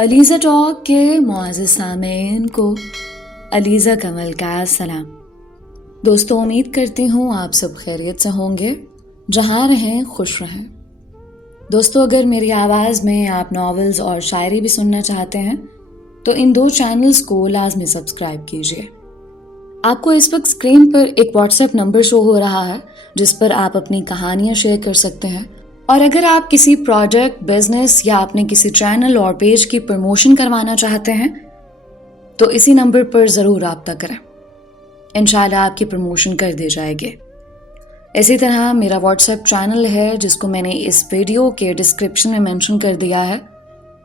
Alizeh talk کے معزز سامعین کو علیزہ کمل کا سلام۔ دوستو، امید کرتی ہوں آپ سب خیریت سے ہوں گے، جہاں رہیں خوش رہیں۔ دوستو، اگر میری آواز میں آپ ناولز اور شاعری بھی سننا چاہتے ہیں تو ان 2 چینلز کو لازمی سبسکرائب کیجیے۔ آپ کو اس وقت اسکرین پر ایک واٹس ایپ نمبر شو ہو رہا ہے جس پر آپ اپنی کہانیاں شیئر کر سکتے ہیں، اور اگر آپ کسی پروجیکٹ، بزنس یا اپنے کسی چینل اور پیج کی پروموشن کروانا چاہتے ہیں تو اسی نمبر پر ضرور رابطہ کریں۔ انشاءاللہ آپ کی پروموشن کر دی جائے گی۔ اسی طرح میرا واٹس ایپ چینل ہے جس کو میں نے اس ویڈیو کے ڈسکرپشن میں مینشن کر دیا ہے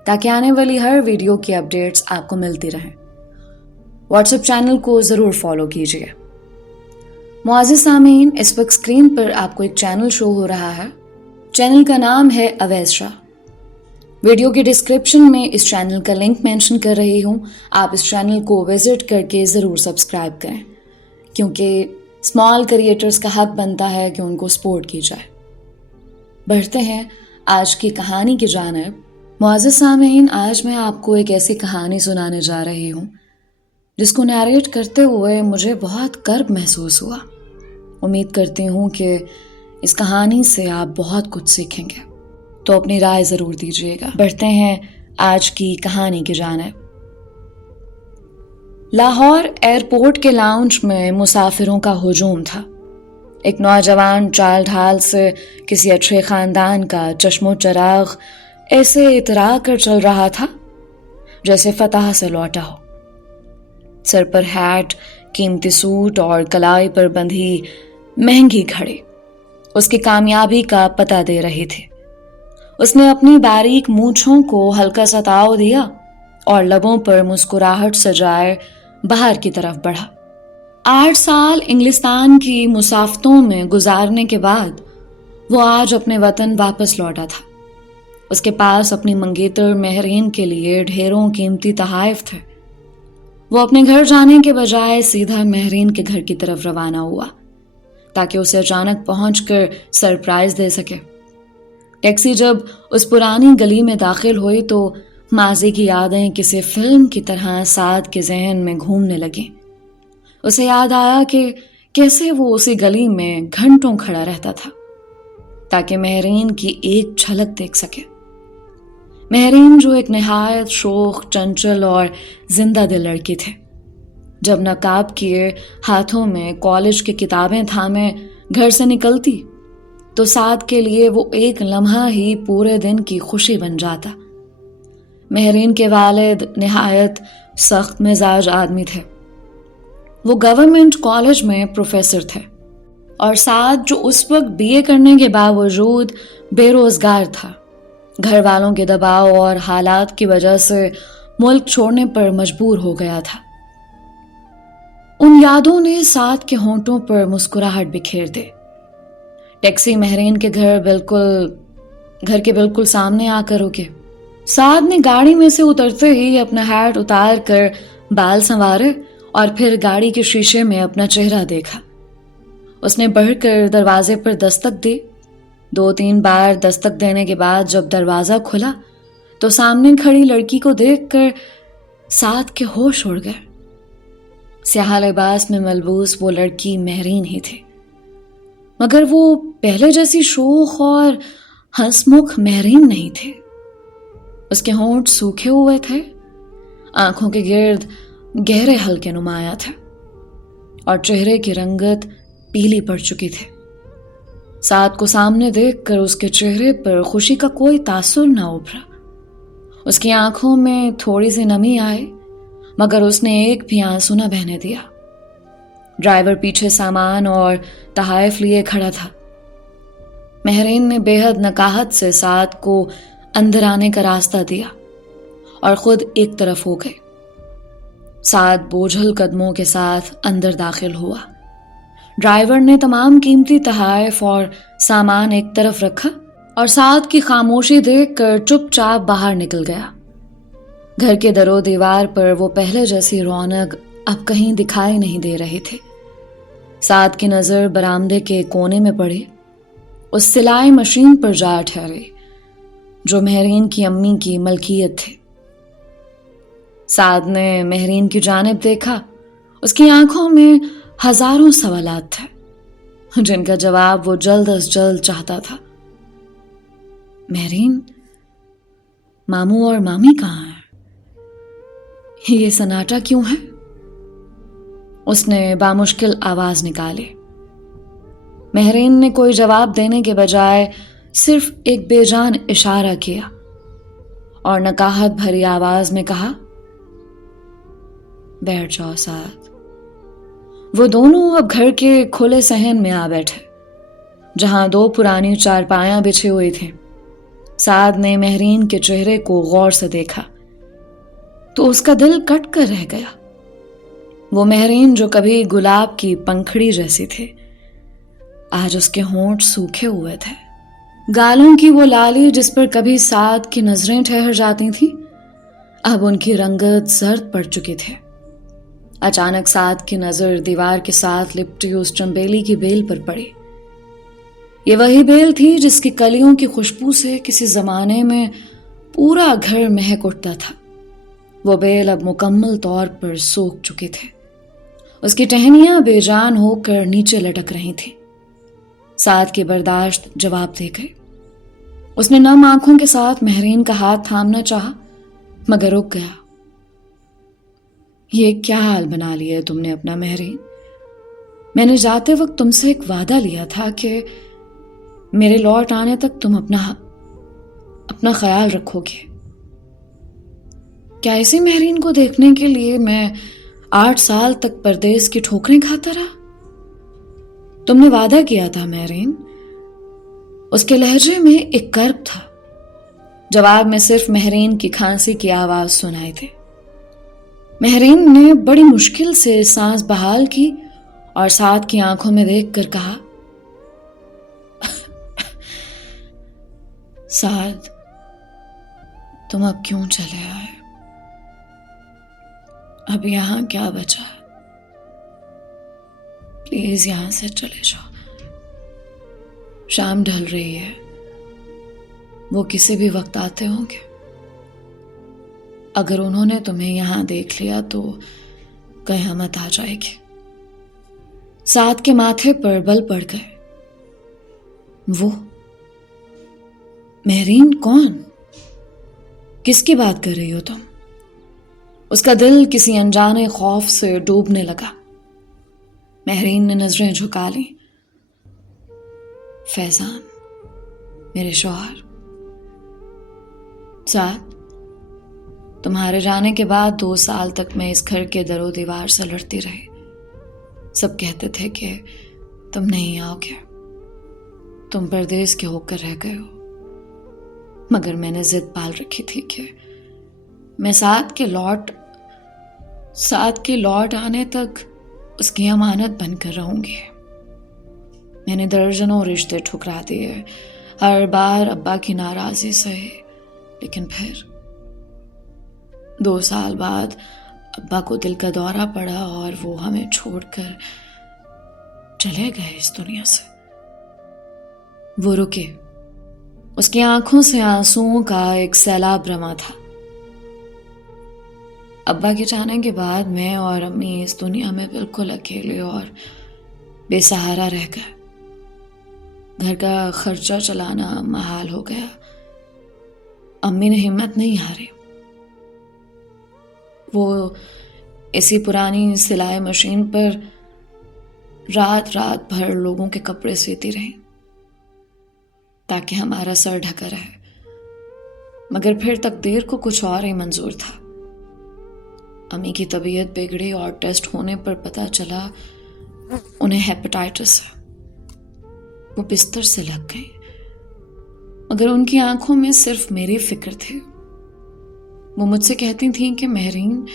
تاکہ آنے والی ہر ویڈیو کی اپڈیٹس آپ کو ملتی رہیں۔ واٹس ایپ چینل کو ضرور فالو کیجیے۔ معزز سامعین، اس وقت اسکرین پر آپ کو ایک چینل شو ہو رہا ہے۔ چینل کا نام ہے اویس شاہ۔ ویڈیو کے ڈسکرپشن میں اس چینل کا لنک مینشن کر رہی ہوں، آپ اس چینل کو وزٹ کر کے ضرور سبسکرائب کریں، کیونکہ اسمال کریٹرز کا حق بنتا ہے کہ ان کو سپورٹ کی جائے۔ بڑھتے ہیں آج کی کہانی کی جانب۔ معزز سامعین، آج میں آپ کو ایک ایسی کہانی سنانے جا رہی ہوں جس کو نیریٹ کرتے ہوئے مجھے بہت کرب محسوس ہوا۔ امید کرتی ہوں کہ اس کہانی سے آپ بہت کچھ سیکھیں گے، تو اپنی رائے ضرور دیجیے گا۔ بڑھتے ہیں آج کی کہانی کی جانب۔ لاہور ایئرپورٹ کے لاؤنج میں مسافروں کا ہجوم تھا۔ ایک نوجوان چال ڈھال سے کسی اچھے خاندان کا چشم و چراغ ایسے اترا کر چل رہا تھا جیسے فتح سے لوٹا ہو۔ سر پر ہیٹ، قیمتی سوٹ اور کلائی پر بندھی مہنگی گھڑی اس کی کامیابی کا پتہ دے رہی تھی۔ اس نے اپنی باریک مونچھوں کو ہلکا سا تاؤ دیا اور لبوں پر مسکراہٹ سجائے باہر کی طرف بڑھا۔ 8 سال انگلستان کی مسافتوں میں گزارنے کے بعد وہ آج اپنے وطن واپس لوٹا تھا۔ اس کے پاس اپنی منگیتر مہرین کے لیے ڈھیروں قیمتی تحائف تھے۔ وہ اپنے گھر جانے کے بجائے سیدھا مہرین کے گھر کی طرف روانہ ہوا تاکہ اسے اچانک پہنچ کر سرپرائز دے سکے۔ ٹیکسی جب اس پرانی گلی میں داخل ہوئی تو ماضی کی یادیں کسی فلم کی طرح سعد کے ذہن میں گھومنے لگیں۔ اسے یاد آیا کہ کیسے وہ اسی گلی میں گھنٹوں کھڑا رہتا تھا تاکہ مہرین کی ایک جھلک دیکھ سکے۔ مہرین جو ایک نہایت شوخ، چنچل اور زندہ دل لڑکی تھے، جب نقاب کیے ہاتھوں میں کالج کی کتابیں تھامے گھر سے نکلتی تو سعد کے لیے وہ ایک لمحہ ہی پورے دن کی خوشی بن جاتا۔ مہرین کے والد نہایت سخت مزاج آدمی تھے۔ وہ گورنمنٹ کالج میں پروفیسر تھے اور سعد جو اس وقت BA کرنے کے باوجود بے روزگار تھا، گھر والوں کے دباؤ اور حالات کی وجہ سے ملک چھوڑنے پر مجبور ہو گیا تھا۔ ان یادوں نے سعد کے ہونٹوں پر مسکراہٹ بکھیر دی۔ ٹیکسی مہرین کے گھر کے بالکل سامنے آ کر رکے۔ سعد نے گاڑی میں سے اترتے ہی اپنا ہیٹ اتار کر بال سنوارے اور پھر گاڑی کے شیشے میں اپنا چہرہ دیکھا۔ اس نے بڑھ کر دروازے پر دستک دی۔ 2-3 بار دستک دینے کے بعد جب دروازہ کھلا تو سامنے کھڑی لڑکی کو دیکھ کر سعد کے ہوش اڑ گئے۔ سیاہ لباس میں ملبوس وہ لڑکی مہرین ہی تھی، مگر وہ پہلے جیسی شوخ اور ہنسمکھ مہرین نہیں تھی۔ اس کے ہونٹ سوکھے ہوئے تھے، آنکھوں کے گرد گہرے حلقے نمایاں تھے اور چہرے کی رنگت پیلی پڑ چکی تھی۔ سعد کو سامنے دیکھ کر اس کے چہرے پر خوشی کا کوئی تاثر نہ ابھرا۔ اس کی آنکھوں میں تھوڑی سی نمی آئی، مگر اس نے ایک بھی آنسو نہ بہنے دیا۔ ڈرائیور پیچھے سامان اور تحائف لیے کھڑا تھا۔ مہرین نے بے حد نکاہت سے سعد کو اندر آنے کا راستہ دیا اور خود ایک طرف ہو گئے۔ سعد بوجھل قدموں کے ساتھ اندر داخل ہوا۔ ڈرائیور نے تمام قیمتی تحائف اور سامان ایک طرف رکھا اور سعد کی خاموشی دیکھ کر چپ چاپ باہر نکل گیا۔ گھر کے در و دیوار پر وہ پہلے جیسی رونق اب کہیں دکھائی نہیں دے رہی تھی۔ سعد کی نظر برآمدے کے کونے میں پڑی، اس سلائی مشین پر جا ٹھہری جو مہرین کی امی کی ملکیت تھی۔ سعد نے مہرین کی جانب دیکھا. اس کی آنکھوں میں ہزاروں سوالات تھے جن کا جواب وہ جلد از جلد چاہتا تھا. مہرین، ماموں اور مامی کہاں ہیں؟ یہ سناٹا کیوں ہے؟ اس نے بامشکل آواز نکالی. مہرین نے کوئی جواب دینے کے بجائے صرف ایک بے جان اشارہ کیا اور نکاہت بھری آواز میں کہا، بیٹھ جاؤ سعد. وہ دونوں اب گھر کے کھلے صحن میں آ بیٹھے جہاں 2 پرانی چارپائیاں بچھی ہوئی تھیں. سعد نے مہرین کے چہرے کو غور سے دیکھا تو اس کا دل کٹ کر رہ گیا. وہ مہرین جو کبھی گلاب کی پنکھڑی جیسی تھی، آج اس کے ہونٹ سوکھے ہوئے تھے. گالوں کی وہ لالی جس پر کبھی سعد کی نظریں ٹھہر جاتی تھیں، اب ان کی رنگت زرد پڑ چکی تھی. اچانک سعد کی نظر دیوار کے ساتھ لپٹی اس چنبیلی کی بیل پر پڑی. یہ وہی بیل تھی جس کی کلیوں کی خوشبو سے کسی زمانے میں پورا گھر مہک اٹھتا تھا. وہ بیل اب مکمل طور پر سوکھ چکی تھی. اس کی ٹہنیاں بے جان ہو کر نیچے لٹک رہی تھیں. سعد کی برداشت جواب دے گئی. اس نے نم آنکھوں کے ساتھ مہرین کا ہاتھ تھامنا چاہا مگر رک گیا. یہ کیا حال بنا لیا تم نے اپنا مہرین؟ میں نے جاتے وقت تم سے ایک وعدہ لیا تھا کہ میرے لوٹ آنے تک تم اپنا خیال رکھو گے. کیا اسی مہرین کو دیکھنے کے لیے میں 8 سال تک پردیس کی ٹھوکریں کھاتا رہا؟ تم نے وعدہ کیا تھا مہرین. اس کے لہجے میں ایک کرب تھا. جواب میں صرف مہرین کی کھانسی کی آواز سنائی تھی. مہرین نے بڑی مشکل سے سانس بحال کی اور سعد کی آنکھوں میں دیکھ کر کہا، سعد، تم اب کیوں چلے آئے؟ اب یہاں کیا بچا ہے؟ پلیز یہاں سے چلے جاؤ. شام ڈھل رہی ہے، وہ کسی بھی وقت آتے ہوں گے. اگر انہوں نے تمہیں یہاں دیکھ لیا تو قیامت آ جائے گی. سعد کے ماتھے پر بل پڑ گئے. وہ مہرین کون؟ کس کی بات کر رہی ہو تم؟ اس کا دل کسی انجانے خوف سے ڈوبنے لگا. مہرین نے نظریں جھکا لی. فیضان، میرے شوہر. سعد، تمہارے جانے کے بعد 2 سال تک میں اس گھر کے در و دیوار سے لڑتی رہی. سب کہتے تھے کہ تم نہیں آؤ گے، تم پردیس کے ہو کر رہ گئے ہو. مگر میں نے ضد پال رکھی تھی کہ میں سعد کے لوٹ آنے تک اس کی امانت بن کر رہوں گی. میں نے درجنوں رشتے ٹھکرا دیے، ہر بار ابا کی ناراضی سہی، لیکن پھر 2 سال بعد ابا کو دل کا دورہ پڑا اور وہ ہمیں چھوڑ کر چلے گئے اس دنیا سے. وہ رکے. اس کی آنکھوں سے آنسوؤں کا ایک سیلاب رواں تھا. ابا کے جانے کے بعد میں اور امی اس دنیا میں بالکل اکیلے اور بے سہارا رہ گئے. گھر کا خرچہ چلانا محال ہو گیا. امی نے ہمت نہیں ہاری. وہ اسی پرانی سلائی مشین پر رات بھر لوگوں کے کپڑے سیتی رہی تاکہ ہمارا سر ڈھکا رہے. مگر پھر تقدیر کو کچھ اور ہی منظور تھا. امی کی طبیعت بگڑی اور ٹیسٹ ہونے پر پتہ چلا انہیں ہیپیٹائٹس ہے. وہ بستر سے لگ گئی مگر ان کی آنکھوں میں صرف میری فکر تھی. وہ مجھ سے کہتی تھیں کہ مہرین،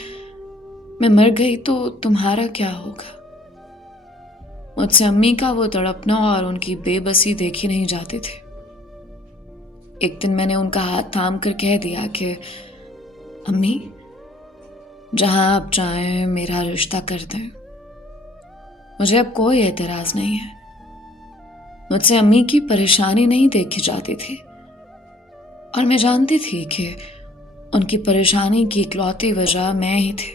میں مر گئی تو تمہارا کیا ہوگا؟ مجھ سے امی کا وہ تڑپنا اور ان کی بے بسی دیکھی نہیں جاتی تھی. ایک دن میں نے ان کا ہاتھ تھام کر کہہ دیا کہ امی، جہاں آپ چاہیں میرا رشتہ کر دیں، مجھے اب کوئی اعتراض نہیں ہے. مجھ سے امی کی پریشانی نہیں دیکھی جاتی تھی اور میں جانتی تھی کہ ان کی پریشانی کی اکلوتی وجہ میں ہی تھی۔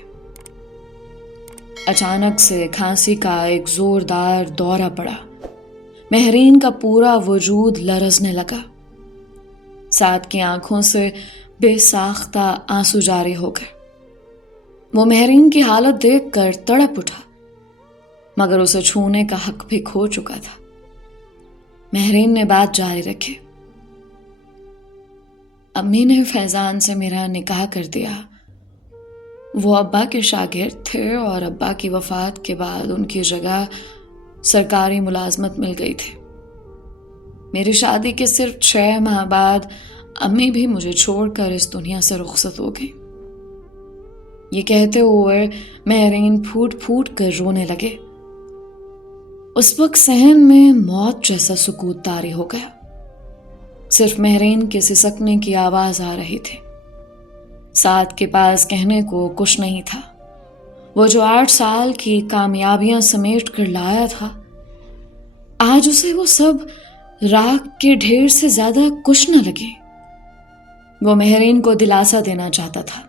اچانک سے کھانسی کا ایک زوردار دورہ پڑا۔ مہرین کا پورا وجود لرزنے لگا۔ سعد کی آنکھوں سے بے ساختہ آنسو جاری ہو گئے۔ وہ مہرین کی حالت دیکھ کر تڑپ اٹھا، مگر اسے چھونے کا حق بھی کھو چکا تھا۔ مہرین نے بات جاری رکھی۔ امی نے فیضان سے میرا نکاح کر دیا۔ وہ ابا کے شاگرد تھے اور ابا کی وفات کے بعد ان کی جگہ سرکاری ملازمت مل گئی تھی۔ میری شادی کے صرف 6 ماہ بعد امی بھی مجھے چھوڑ کر اس دنیا سے رخصت ہو گئی۔ یہ کہتے ہوئے مہرین پھوٹ پھوٹ کر رونے لگے۔ اس وقت صحن میں موت جیسا سکوت طاری ہو گیا۔ صرف مہرین کے سسکنے کی آواز آ رہی تھی۔ سعد کے پاس کہنے کو کچھ نہیں تھا۔ وہ جو 8 سال کی کامیابیاں سمیٹ کر لایا تھا، آج اسے وہ سب راکھ کے ڈھیر سے زیادہ کچھ نہ لگے۔ وہ مہرین کو دلاسا دینا چاہتا تھا،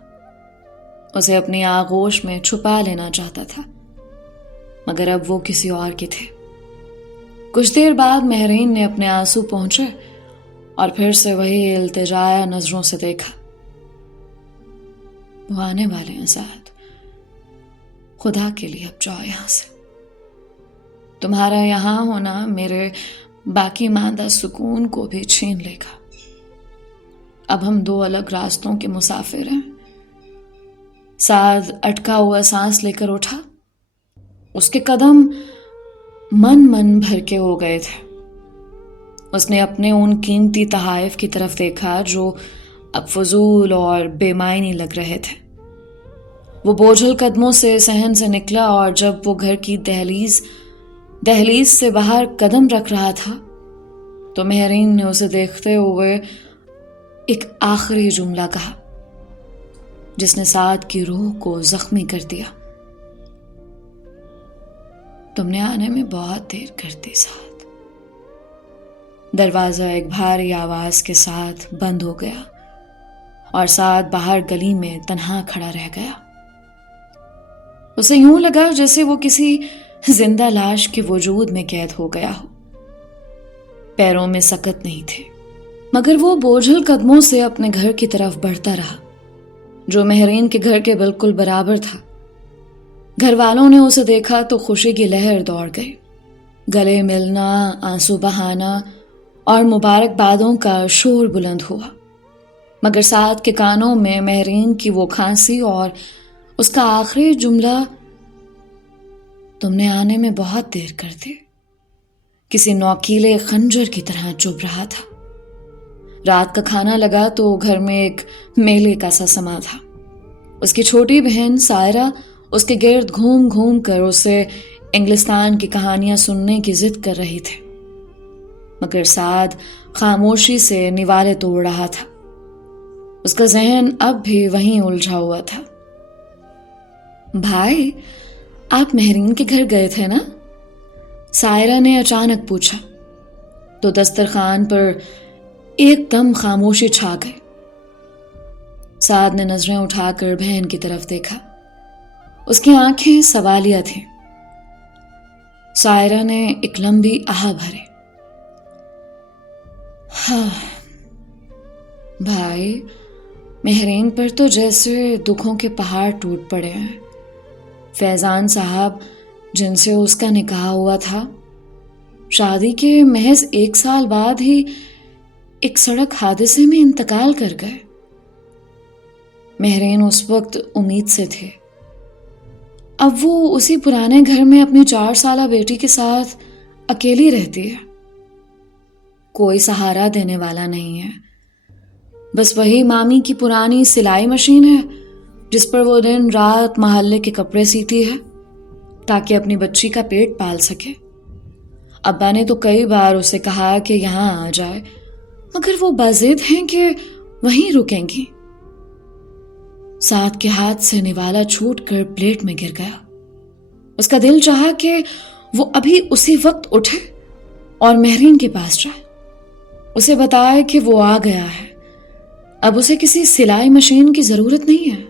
اسے اپنی آغوش میں چھپا لینا چاہتا تھا، مگر اب وہ کسی اور کے تھے۔ کچھ دیر بعد مہرین نے اپنے آنسو پہنچے اور پھر سے وہی التجایا نظروں سے دیکھا۔ وہ آنے والے ہیں سعد، خدا کے لیے اب جاؤ یہاں سے۔ تمہارا یہاں ہونا میرے باقی ماندہ سکون کو بھی چھین لے گا۔ اب ہم 2 الگ راستوں کے مسافر ہیں۔ سعد اٹکا ہوا سانس لے کر اٹھا۔ اس کے قدم من بھر کے ہو گئے تھے۔ اس نے اپنے ان قیمتی تحائف کی طرف دیکھا جو اب فضول اور بے معنی لگ رہے تھے۔ وہ بوجھل قدموں سے صحن سے نکلا اور جب وہ گھر کی دہلیز سے باہر قدم رکھ رہا تھا تو مہرین نے اسے دیکھتے ہوئے ایک آخری جملہ کہا جس نے سعد کی روح کو زخمی کر دیا۔ تم نے آنے میں بہت دیر کر دی سعد۔ دروازہ ایک بھاری آواز کے ساتھ بند ہو گیا اور سعد باہر گلی میں تنہا کھڑا رہ گیا۔ اسے یوں لگا جیسے وہ کسی زندہ لاش کے وجود میں قید ہو گیا ہو۔ پیروں میں سکت نہیں تھے، مگر وہ بوجھل قدموں سے اپنے گھر کی طرف بڑھتا رہا جو مہرین کے گھر کے بالکل برابر تھا۔ گھر والوں نے اسے دیکھا تو خوشی کی لہر دوڑ گئی۔ گلے ملنا، آنسو بہانا اور مبارکبادوں کا شور بلند ہوا، مگر سعد کے کانوں میں مہرین کی وہ کھانسی اور اس کا آخری جملہ تم نے آنے میں بہت دیر کر دی کسی نوکیلے خنجر کی طرح چبھ رہا تھا۔ رات کا کھانا لگا تو گھر میں ایک میلے کا سا سما تھا۔ اس کی چھوٹی بہن سائرہ اس کے گرد گھوم گھوم کر اسے انگلستان کی کہانیاں سننے کی ضد کر رہی تھی، مگر سعد خاموشی سے نوالے توڑ رہا تھا۔ اس کا ذہن اب بھی وہیں الجھا ہوا تھا۔ بھائی، آپ مہرین کے گھر گئے تھے نا؟ سائرہ نے اچانک پوچھا تو دسترخوان پر ایک دم خاموشی چھا گئی۔ سعد نے نظریں اٹھا کر بہن کی طرف دیکھا۔ اس کی آنکھیں سوالیہ تھیں۔ سائرہ نے ایک لمبی آہ بھری۔ ہاں بھائی، مہرین پر تو جیسے دکھوں کے پہاڑ ٹوٹ پڑے ہیں۔ فیضان صاحب جن سے اس کا نکاح ہوا تھا، شادی کے محض 1 سال بعد ہی ایک سڑک حادثے میں انتقال کر گئے۔ مہرین اس وقت امید سے تھے، اب وہ اسی پرانے گھر میں اپنی 4 سالہ بیٹی کے ساتھ اکیلی رہتی ہے۔ کوئی سہارا دینے والا نہیں ہے، بس وہی مامی کی پرانی سلائی مشین ہے جس پر وہ دن رات محلے کے کپڑے سیتی ہے تاکہ اپنی بچی کا پیٹ پال سکے۔ ابا نے تو کئی بار اسے کہا کہ یہاں آ جائے، مگر وہ باضد ہیں کہ وہیں رکیں گی۔ سعد کے ہاتھ سے نوالا چھوٹ کر پلیٹ میں گر گیا۔ اس کا دل چاہا کہ وہ ابھی اسی وقت اٹھے اور مہرین کے پاس جائے، اسے بتائے کہ وہ آ گیا ہے، اب اسے کسی سلائی مشین کی ضرورت نہیں ہے،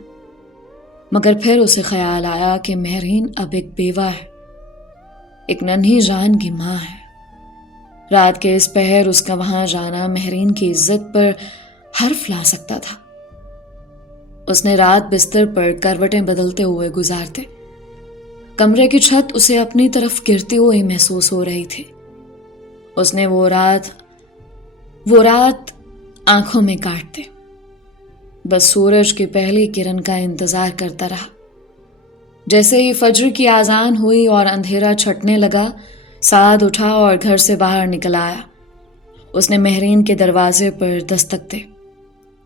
مگر پھر اسے خیال آیا کہ مہرین اب ایک بیوہ ہے، ایک ننھی جان کی ماں ہے۔ رات کے اس پہر اس کا وہاں جانا مہرین کی عزت پر حرف لا سکتا تھا۔ اس نے رات بستر پر کروٹیں بدلتے ہوئے گزارتے، کمرے کی چھت اسے اپنی طرف گرتی ہوئی محسوس ہو رہی تھی۔ اس نے وہ رات آنکھوں میں کاٹتے، بس سورج کی پہلی کرن کا انتظار کرتا رہا۔ جیسے ہی فجر کی اذان ہوئی اور اندھیرا چھٹنے لگا، سعد اٹھا اور گھر سے باہر نکل آیا۔ اس نے مہرین کے دروازے پر دستک دی۔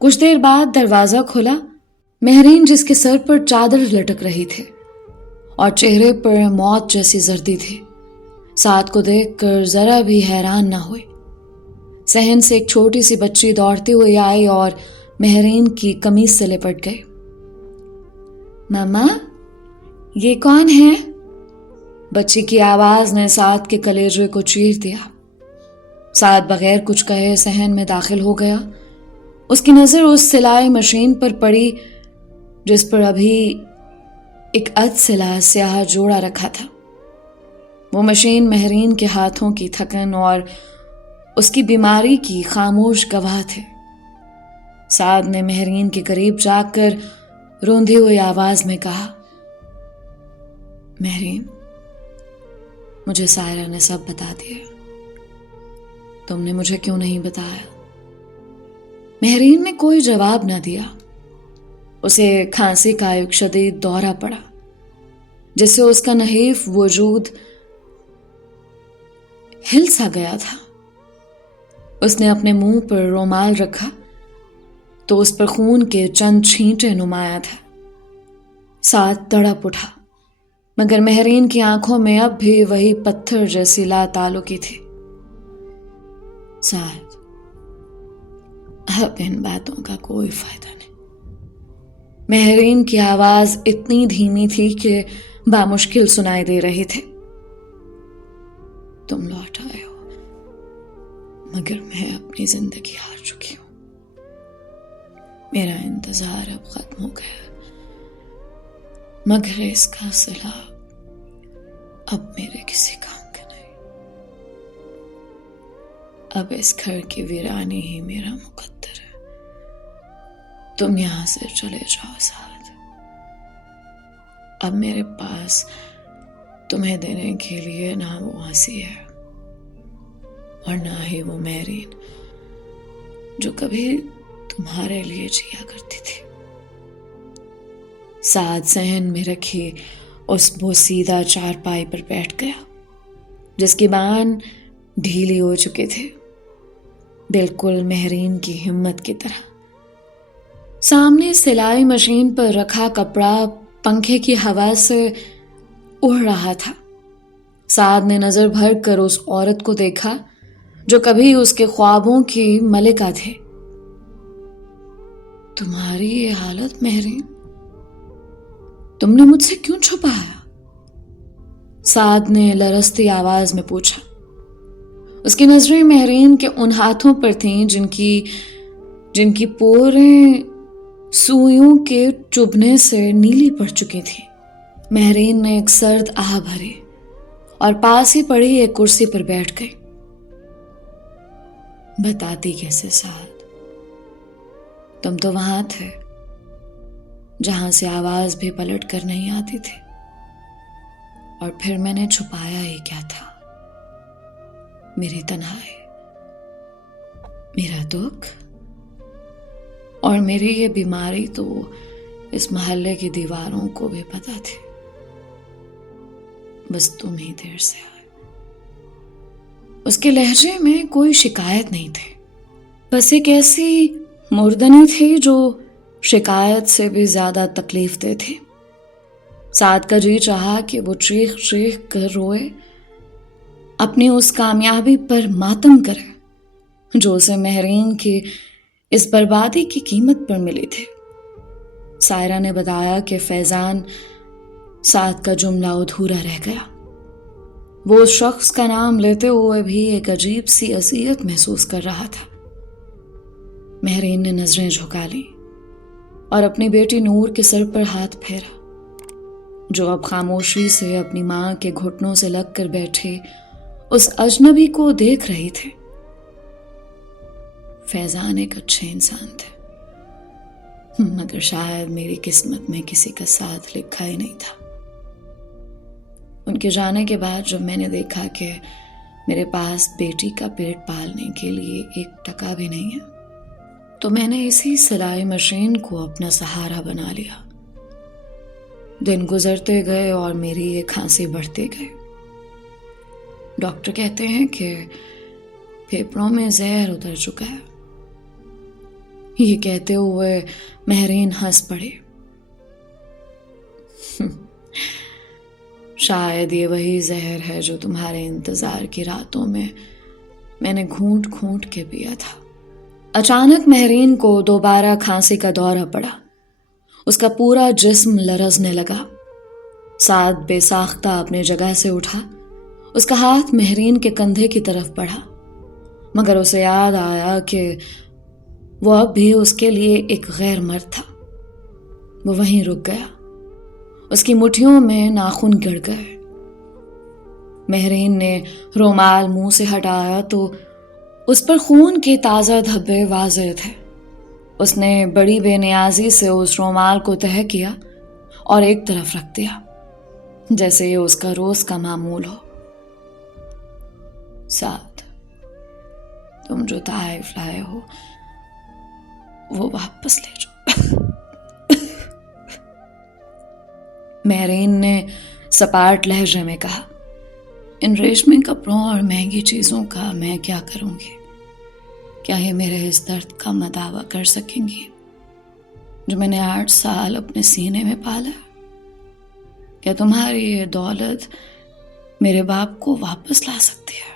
کچھ دیر بعد دروازہ کھلا۔ مہرین، جس کے سر پر چادر لٹک رہی تھی اور چہرے پر موت جیسی زردی تھی، سعد کو دیکھ کر ذرا بھی حیران نہ ہوئی۔ صحن سے ایک چھوٹی سی بچی دوڑتی ہوئی آئی اور مہرین کی قمیص سے لپٹ گئی۔ ماما، یہ کون ہے؟ بچی کی آواز نے سعد کے کلیجے کو چیر دیا۔ سعد بغیر کچھ کہے صحن میں داخل ہو گیا۔ اس کی نظر اس سلائی مشین پر پڑی جس پر ابھی ایک سلا سیاہ جوڑا رکھا تھا۔ وہ مشین مہرین کے ہاتھوں کی تھکن اور اس کی بیماری کی خاموش گواہ تھے۔ سعد نے مہرین کے قریب جا کر روندھی ہوئی آواز میں کہا، مہرین، مجھے سائرہ نے سب بتا دیا، تم نے مجھے کیوں نہیں بتایا؟ مہرین نے کوئی جواب نہ دیا۔ اسے کھانسی کا ایک شدید دورہ پڑا جس سے اس کا نحیف وجود ہل سا گیا تھا۔ اس نے اپنے منہ پر رومال رکھا تو اس پر خون کے چند چھینٹے نمایاں تھا۔ سعد تڑپ اٹھا، مگر مہرین کی آنکھوں میں اب بھی وہی پتھر جیسی لا تعلقی تھی۔ سعد، اب ان باتوں کا کوئی فائدہ نہیں۔ مہرین کی آواز اتنی دھیمی تھی کہ بامشکل سنائی دے رہی تھی۔ تم لوٹ آئے ہو، مگر میں اپنی زندگی ہار چکی ہوں۔ میرا انتظار اب ختم ہو گیا، مگر اس کا صلہ اب میرے کسی کام کا نہیں۔ اب اس گھر کی ویرانی ہی میرا مقدر ہے۔ تم یہاں سے چلے جاؤ سعد۔ اب میرے پاس تمہیں دینے کے لیے نہ وہ ہنسی ہے اور نہ ہی وہ مہرین جو کبھی تمہارے لیے جیا کرتی تھی۔ سعد صحن میں رکھی اس بوسیدہ چارپائی پر بیٹھ گیا جس کی بان ڈھیلی ہو چکے تھے، بالکل مہرین کی ہمت کی طرح۔ سامنے سلائی مشین پر رکھا کپڑا پنکھے کی ہوا سے اڑ رہا تھا۔ سعد نے نظر بھر کر اس عورت کو دیکھا جو کبھی اس کے خوابوں کی ملکہ تھے۔ تمہاری یہ حالت مہرین، تم نے مجھ سے کیوں چھپایا؟ سعد نے لرزتی آواز میں پوچھا۔ اس کی نظریں مہرین کے ان ہاتھوں پر تھیں جن کی پوریں سوئیوں کے چبھنے سے نیلی پڑ چکی تھی۔ مہرین نے ایک سرد آہ بھری اور پاس ہی پڑی ایک کرسی پر بیٹھ گئی۔ بتاتی کیسے سعد؟ تم تو وہاں تھے جہاں سے آواز بھی پلٹ کر نہیں آتی تھی، اور پھر میں نے چھپایا ہی کیا تھا؟ میری تنہائی، میرا دکھ اور میری یہ بیماری تو اس محلے کی دیواروں کو بھی پتا تھی، بس تم ہی دیر سے آئے۔ اس کے لہجے میں کوئی شکایت نہیں تھی، بس ایک ایسی مردنی تھی جو شکایت سے بھی زیادہ تکلیف دہ تھی۔ سعد کا جی چاہا کہ وہ چیخ چیخ کر روئے، اپنی اس کامیابی پر ماتم کرے جو اسے مہرین کی اس بربادی کی قیمت پر ملی تھی۔ سائرہ نے بتایا کہ فیضان، سعد کا جملہ ادھورا رہ گیا۔ وہ اس شخص کا نام لیتے ہوئے بھی ایک عجیب سی اذیت محسوس کر رہا تھا۔ مہرین نے نظریں جھکا لی اور اپنی بیٹی نور کے سر پر ہاتھ پھیرا، جو اب خاموشی سے اپنی ماں کے گھٹنوں سے لگ کر بیٹھے اس اجنبی کو دیکھ رہی تھے۔ فیضان ایک اچھے انسان تھے، مگر شاید میری قسمت میں کسی کا ساتھ لکھا ہی نہیں تھا۔ ان کے جانے کے بعد جب میں نے دیکھا کہ میرے پاس بیٹی کا پیٹ پالنے کے لیے 1 ٹکا بھی نہیں ہے، تو میں نے اسی سلائی مشین کو اپنا سہارا بنا لیا۔ دن گزرتے گئے اور میری یہ کھانسی بڑھتے گئے۔ ڈاکٹر کہتے ہیں کہ پھیپھڑوں میں زہر اتر چکا ہے۔ یہ کہتے ہوئے مہرین ہنس پڑے۔ شاید یہ وہی زہر ہے جو تمہارے انتظار کی راتوں میں نے گھونٹ گھونٹ کے پیا تھا۔ اچانک مہرین کو دوبارہ کھانسی کا دورہ پڑا۔ اس کا پورا جسم لرزنے لگا۔ سعد بے ساختہ اپنے جگہ سے اٹھا۔ اس کا ہاتھ مہرین کے کندھے کی طرف بڑھا، مگر اسے یاد آیا کہ وہ اب بھی اس کے لیے ایک غیر مرد تھا۔ وہ وہیں رک گیا۔ اس کی مٹھیوں میں ناخن گڑ گئے۔ مہرین نے رومال منہ سے ہٹایا تو اس پر خون کے تازہ دھبے واضح تھے۔ اس نے بڑی بے نیازی سے اس رومال کو تہہ کیا اور ایک طرف رکھ دیا، جیسے یہ اس کا روز کا معمول ہو۔ سعد، تم جو طائف لائے ہو وہ واپس لے جاؤ۔ مہرین نے سپاٹ لہجے میں کہا، ان ریشمی کپڑوں اور مہنگی چیزوں کا میں کیا کروں گی؟ کیا یہ میرے اس درد کا مداوع کر سکیں گی جو میں نے 8 سال اپنے سینے میں پالا؟ کیا تمہاری یہ دولت میرے باپ کو واپس لا سکتی ہے؟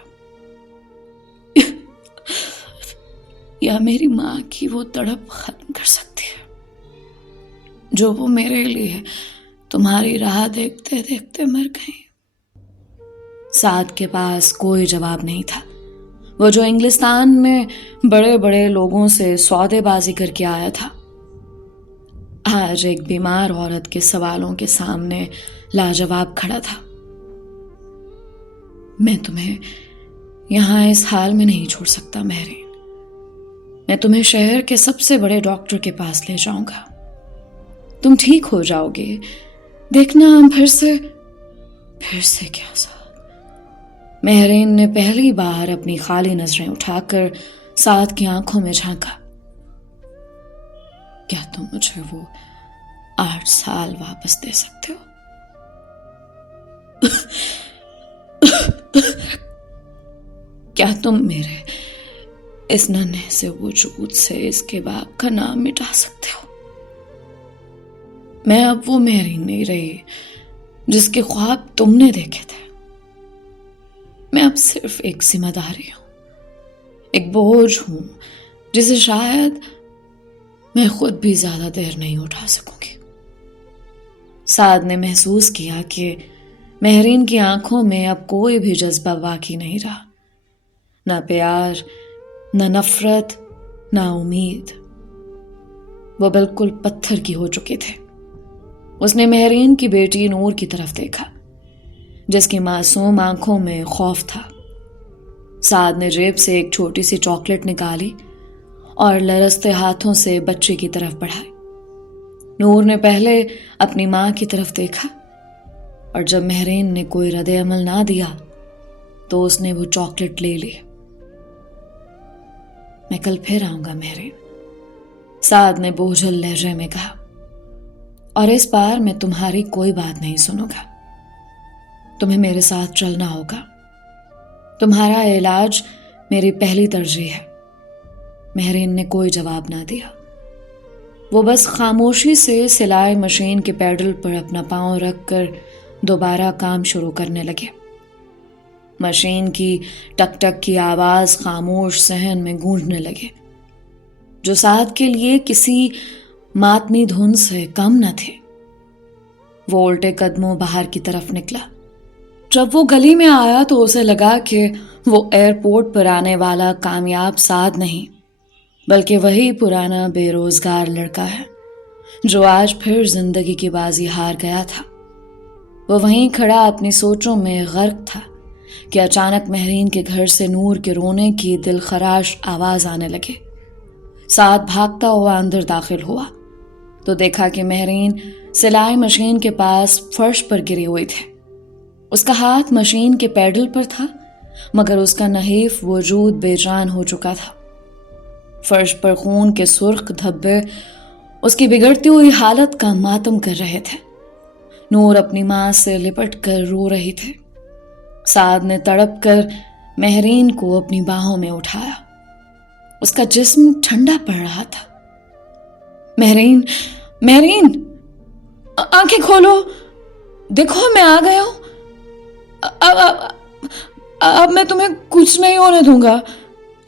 یا میری ماں کی وہ تڑپ ختم کر سکتی ہے جو وہ میرے لیے تمہاری راہ دیکھتے دیکھتے مر گئی؟ سعد کے پاس کوئی جواب نہیں تھا۔ وہ جو انگلستان میں بڑے بڑے لوگوں سے سودے بازی کر کے آیا تھا، آج ایک بیمار عورت کے سوالوں کے سامنے لاجواب کھڑا تھا۔ میں تمہیں یہاں اس حال میں نہیں چھوڑ سکتا مہرین۔ میں تمہیں شہر کے سب سے بڑے ڈاکٹر کے پاس لے جاؤں گا۔ تم ٹھیک ہو جاؤ گے، دیکھنا پھر سے کیا ساتھ۔ مہرین نے پہلی بار اپنی خالی نظریں اٹھا کر سعد کی آنکھوں میں جھانکا۔ کیا تم مجھے وہ 8 سال واپس دے سکتے ہو؟ کیا تم میرے اس ننھے سے وجود سے اس کے باپ کا نام مٹا سکتے ہو؟ میں اب وہ مہرین نہیں رہی جس کے خواب تم نے دیکھے تھے۔ میں اب صرف ایک ذمہ داری ہوں، ایک بوجھ ہوں جسے شاید میں خود بھی زیادہ دیر نہیں اٹھا سکوں گی۔ سعد نے محسوس کیا کہ مہرین کی آنکھوں میں اب کوئی بھی جذبہ باقی نہیں رہا، نہ پیار، نہ نفرت، نہ امید۔ وہ بالکل پتھر کی ہو چکے تھے۔ اس نے مہرین کی بیٹی نور کی طرف دیکھا، جس کی معصوم آنکھوں میں خوف تھا۔ سعد نے جیب سے ایک چھوٹی سی چاکلیٹ نکالی اور لرزتے ہاتھوں سے بچے کی طرف بڑھائی۔ نور نے پہلے اپنی ماں کی طرف دیکھا، اور جب مہرین نے کوئی رد عمل نہ دیا تو اس نے وہ چاکلیٹ لے لی۔ میں کل پھر آؤں گا مہرین، سعد نے بوجھل لہجے میں کہا، اور اس بار میں تمہاری کوئی بات نہیں سنوں گا۔ تمہیں میرے ساتھ چلنا ہوگا۔ تمہارا علاج میری پہلی ترجیح ہے۔ مہرین نے کوئی جواب نہ دیا۔ وہ بس خاموشی سے سلائی مشین کے پیڈل پر اپنا پاؤں رکھ کر دوبارہ کام شروع کرنے لگے۔ مشین کی ٹک ٹک کی آواز خاموش صحن میں گونجنے لگے، جو سعد کے لیے کسی ماتمی دھن سے کم نہ تھے۔ وہ الٹے قدموں باہر کی طرف نکلا۔ جب وہ گلی میں آیا تو اسے لگا کہ وہ ایئرپورٹ پر آنے والا کامیاب سعد نہیں، بلکہ وہی پرانا بے روزگار لڑکا ہے جو آج پھر زندگی کی بازی ہار گیا تھا۔ وہ وہیں کھڑا اپنی سوچوں میں غرق تھا کہ اچانک مہرین کے گھر سے نور کے رونے کی دل خراش آواز آنے لگے۔ سعد بھاگتا ہوا اندر داخل ہوا تو دیکھا کہ مہرین سلائی مشین کے پاس فرش پر گری ہوئی تھی۔ اس کا ہاتھ مشین کے پیڈل پر تھا مگر اس کا نحیف وجود بے جان ہو چکا تھا۔ فرش پر خون کے سرخ دھبے اس کی بگڑتی ہوئی حالت کا ماتم کر رہے تھے۔ نور اپنی ماں سے لپٹ کر رو رہی تھی۔ سعد نے تڑپ کر مہرین کو اپنی باہوں میں اٹھایا۔ اس کا جسم ٹھنڈا پڑ رہا تھا۔ مہرین، مہرین، آنکھیں کھولو، دیکھو میں آ گیا ہوں۔ اب میں تمہیں کچھ نہیں ہونے دوں گا۔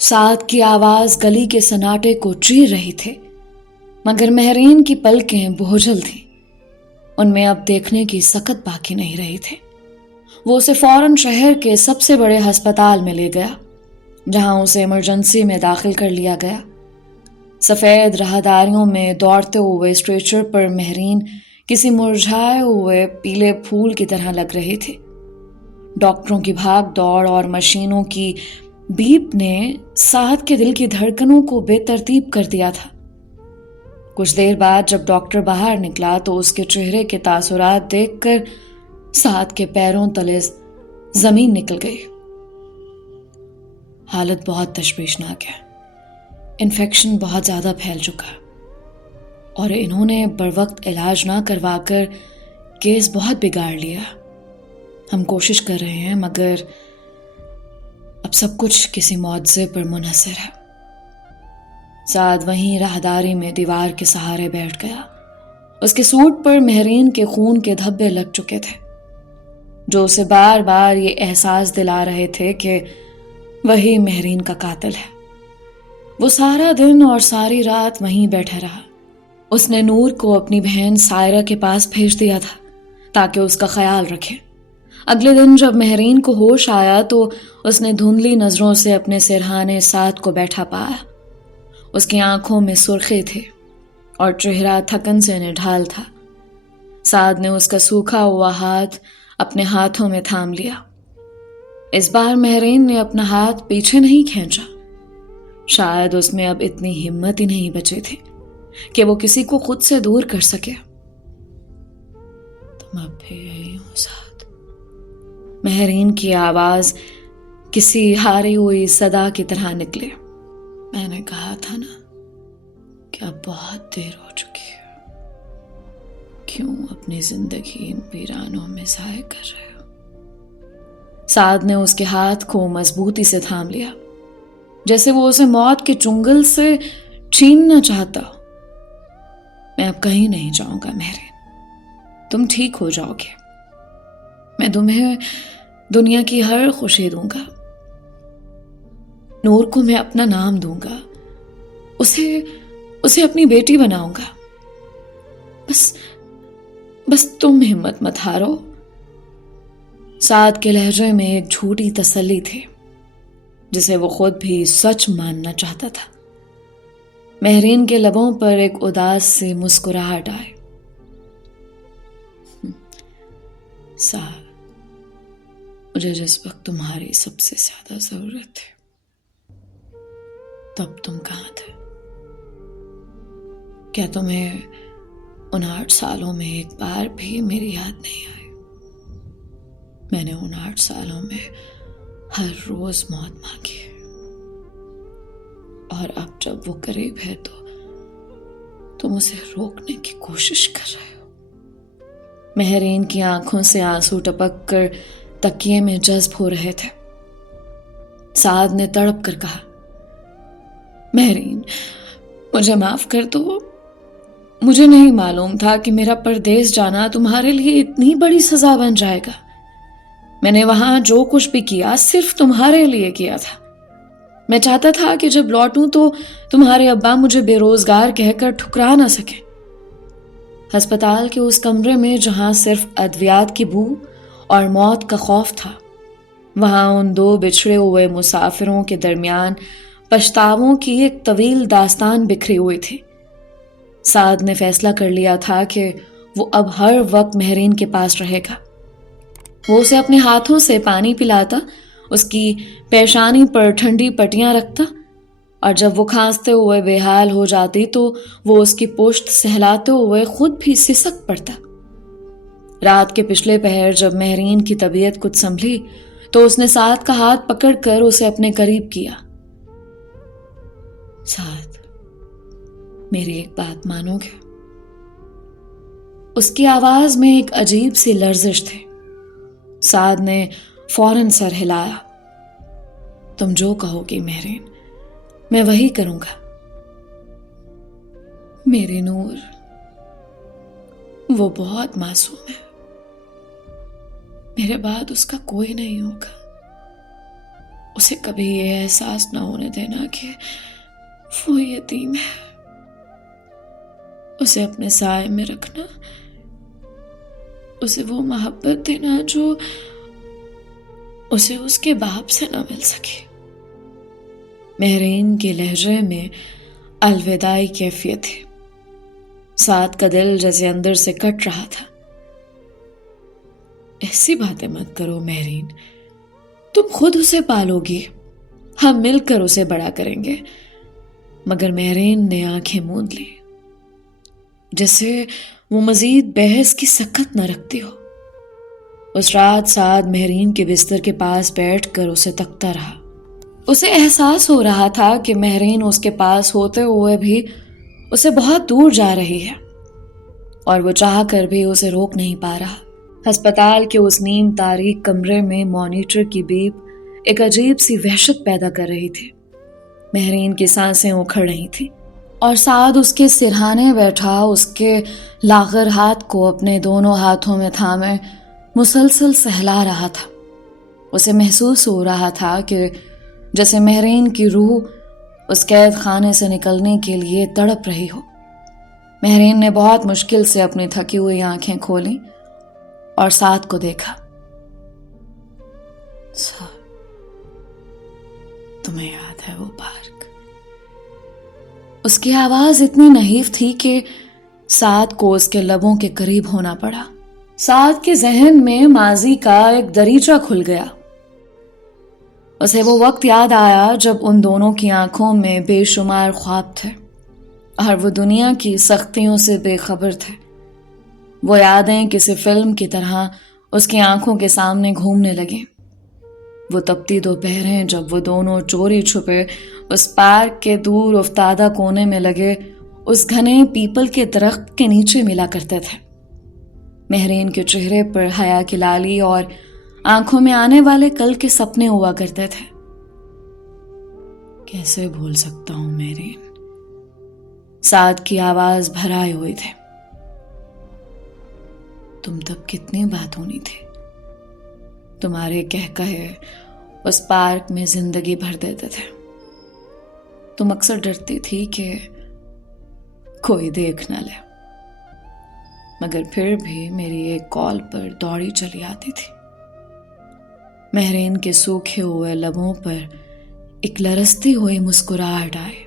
سعد کی آواز گلی کے سناٹے کو چیر رہی تھی مگر مہرین کی پلکیں بوجھل تھیں۔ ان میں اب دیکھنے کی سکت باقی نہیں رہی تھی۔ وہ اسے فوراً شہر کے سب سے بڑے ہسپتال میں لے گیا جہاں اسے ایمرجنسی میں داخل کر لیا گیا۔ سفید راہداریوں میں دوڑتے ہوئے اسٹریچر پر مہرین کسی مرجھائے ہوئے پیلے پھول کی طرح لگ رہی تھی۔ ڈاکٹروں کی بھاگ دوڑ اور مشینوں کی بیپ نے سعد کے دل کی دھڑکنوں کو بے ترتیب کر دیا تھا۔ کچھ دیر بعد جب ڈاکٹر باہر نکلا تو اس کے چہرے کے تاثرات دیکھ کر سعد کے پیروں تلے زمین نکل گئی۔ حالت بہت تشویشناک ہے۔ انفیکشن بہت زیادہ پھیل چکا اور انہوں نے بروقت علاج نہ کروا کر کیس بہت بگاڑ لیا۔ ہم کوشش کر رہے ہیں مگر اب سب کچھ کسی معجزے پر منحصر ہے۔ سعد وہیں راہداری میں دیوار کے سہارے بیٹھ گیا۔ اس کے سوٹ پر مہرین کے خون کے دھبے لگ چکے تھے جو اسے بار بار یہ احساس دلا رہے تھے کہ وہی مہرین کا قاتل ہے۔ وہ سارا دن اور ساری رات وہیں بیٹھا رہا۔ اس نے نور کو اپنی بہن سائرہ کے پاس بھیج دیا تھا تاکہ اس کا خیال رکھے۔ اگلے دن جب مہرین کو ہوش آیا تو اس نے دھندلی نظروں سے اپنے سرہانے سعد کو بیٹھا پایا۔ اس کی آنکھوں میں سرخی تھی اور چہرہ تھکن سے نڈھال تھا۔ سعد نے اس کا سوکھا ہوا ہاتھ اپنے ہاتھوں میں تھام لیا۔ اس بار مہرین نے اپنا ہاتھ پیچھے نہیں کھینچا۔ شاید اس میں اب اتنی ہمت ہی نہیں بچی تھی کہ وہ کسی کو خود سے دور کر سکے۔ تم اب بھی یہی ہو سعد؟ مہرین کی آواز کسی ہاری ہوئی صدا کی طرح نکلے۔ میں نے کہا تھا نا کہ اب بہت دیر ہو چکی ہے۔ کیوں اپنی زندگی ان ویرانوں میں ضائع کر رہے ہو؟ سعد نے اس کے ہاتھ کو مضبوطی سے تھام لیا جیسے وہ اسے موت کے چنگل سے چھیننا چاہتا ہو۔ میں اب کہیں نہیں جاؤں گا مہرین، تم ٹھیک ہو جاؤ گے۔ میں تمہیں دنیا کی ہر خوشی دوں گا۔ نور کو میں اپنا نام دوں گا، اسے اپنی بیٹی بناؤں گا۔ بس تم ہمت مت ہارو۔ سعد کے لہجے میں ایک جھوٹی تسلی تھی جسے وہ خود بھی سچ ماننا چاہتا تھا۔ مہرین کے لبوں پر ایک اداس سی مسکراہٹ آئی۔ سعد، مجھے جس وقت تمہاری سب سے زیادہ ضرورت تھی تب تم کہاں تھے؟ کیا تمہیں ان 8 سالوں میں ایک بار بھی میری یاد نہیں آئی؟ میں نے ان 8 سالوں میں ہر روز موت مانگی ہے اور اب جب وہ قریب ہے تو تم اسے روکنے کی کوشش کر رہے ہو۔ مہرین کی آنکھوں سے آنسو ٹپک کر تکیے میں جذب ہو رہے تھے۔ سعد نے تڑپ کر کہا، مہرین مجھے معاف کر دو۔ مجھے نہیں معلوم تھا کہ میرا پردیس جانا تمہارے لیے اتنی بڑی سزا بن جائے گا۔ میں نے وہاں جو کچھ بھی کیا صرف تمہارے لیے کیا تھا۔ میں چاہتا تھا کہ جب لوٹوں تو تمہارے ابا مجھے بے روزگار کہہ کر ٹھکرا نہ سکیں۔ ہسپتال کے اس کمرے میں جہاں صرف ادویات کی بو اور موت کا خوف تھا، وہاں ان 2 بچھڑے ہوئے مسافروں کے درمیان پچھتاووں کی ایک طویل داستان بکھری ہوئی تھی۔ سعد نے فیصلہ کر لیا تھا کہ وہ اب ہر وقت مہرین کے پاس رہے گا۔ وہ اسے اپنے ہاتھوں سے پانی پلاتا، اس کی پیشانی پر ٹھنڈی پٹیاں رکھتا، اور جب وہ کھانستے ہوئے بے حال ہو جاتی تو وہ اس کی پشت سہلاتے ہوئے خود بھی سسک پڑتا۔ رات کے پچھلے پہر جب مہرین کی طبیعت کچھ سنبھلی تو اس نے سعد کا ہاتھ پکڑ کر اسے اپنے قریب کیا۔ سعد، میری ایک بات مانو گے؟ اس کی آواز میں ایک عجیب سی لرزش تھی۔ سعد نے فوراً سر ہلایا۔ تم جو کہو گی مہرین، میں وہی کروں گا۔ میرے نور، وہ بہت معصوم ہے، میرے بعد اس کا کوئی نہیں ہوگا۔ اسے کبھی یہ احساس نہ ہونے دینا کہ وہ یتیم ہے۔ اسے اپنے سائے میں رکھنا، اسے وہ محبت دینا جو اسے اس کے باپ سے نہ مل سکے۔ مہرین کے لہجے میں الوداعی کیفیت تھی۔ سعد کا دل جیسے اندر سے کٹ رہا تھا۔ ایسی باتیں مت کرو مہرین، تم خود اسے پالو گی، ہم مل کر اسے بڑا کریں گے۔ مگر مہرین نے آنکھیں موند لی، جیسے وہ مزید بحث کی سکت نہ رکھتی ہو۔ اس رات سعد مہرین کے بستر کے پاس بیٹھ کر اسے تکتا رہا۔ اسے احساس ہو رہا تھا کہ مہرین اس کے پاس ہوتے ہوئے بھی اسے بہت دور جا رہی ہے، اور وہ چاہ کر بھی اسے روک نہیں پا رہا۔ ہسپتال کے اس نیم تاریک کمرے میں مانیٹر کی بیپ ایک عجیب سی وحشت پیدا کر رہی تھی۔ مہرین کی سانسیں اکھڑ رہی تھیں، اور سعد اس کے سرہانے بیٹھا اس کے لاغر ہاتھ کو اپنے دونوں ہاتھوں میں تھامے مسلسل سہلا رہا تھا۔ اسے محسوس ہو رہا تھا کہ جیسے مہرین کی روح اس قید خانے سے نکلنے کے لیے تڑپ رہی ہو۔ مہرین نے بہت مشکل سے اپنی تھکی ہوئی آنکھیں کھولیں اور سعد کو دیکھا۔ تمہیں یاد ہے وہ پارک؟ اس کی آواز اتنی نحیف تھی کہ سعد کو اس کے لبوں کے قریب ہونا پڑا۔ سعد کے ذہن میں ماضی کا ایک دریچہ کھل گیا۔ اسے وہ وقت یاد آیا جب ان دونوں کی آنکھوں میں بے شمار خواب تھے، اور وہ دنیا کی سختیوں سے بے خبر تھے۔ وہ یادیں کسی فلم کی طرح اس کی آنکھوں کے سامنے گھومنے لگیں۔ وہ تپتی دوپہریں جب وہ دونوں چوری چھپے اس پارک کے دور افتادہ کونے میں لگے اس گھنے پیپل کے درخت کے نیچے ملا کرتے تھے۔ مہرین کے چہرے پر حیا کی لالی اور آنکھوں میں آنے والے کل کے سپنے ہوا کرتے تھے۔ کیسے بھول سکتا ہوں مہرین؟ سعد کی آواز بھرائے ہوئی تھی۔ تم تب کتنی بات ہونی تھی، تمہارے کہے اس پارک میں زندگی بھر دیتے تھے۔ تم اکثر ڈرتی تھی کہ کوئی دیکھ نہ لے، مگر پھر بھی میری ایک کال پر دوڑی چلی آتی تھی۔ مہرین کے سوکھے ہوئے لبوں پر ایک لرزتی ہوئی مسکراہٹ آئی۔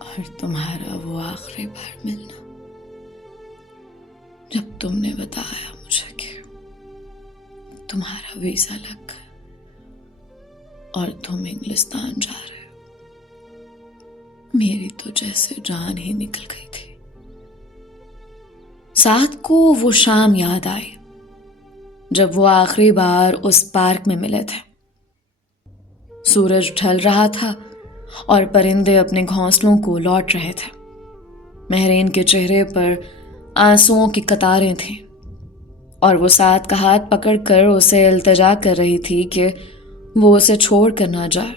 اور تمہارا وہ آخری بار ملنا، جب تم نے بتایا مجھے کہ تمہارا ویزا لگ گیا اور تم انگلستان جا رہے ہو، میری تو جیسے جان ہی نکل گئی تھی۔ سعد کو وہ شام یاد آئی جب وہ آخری بار اس پارک میں ملے تھے۔ سورج ڈھل رہا تھا اور پرندے اپنے گھونسلوں کو لوٹ رہے تھے۔ مہرین کے چہرے پر آنسوؤں کی قطاریں تھیں، اور وہ سعد کا ہاتھ پکڑ کر اسے التجا کر رہی تھی کہ وہ اسے چھوڑ کر نہ جائے۔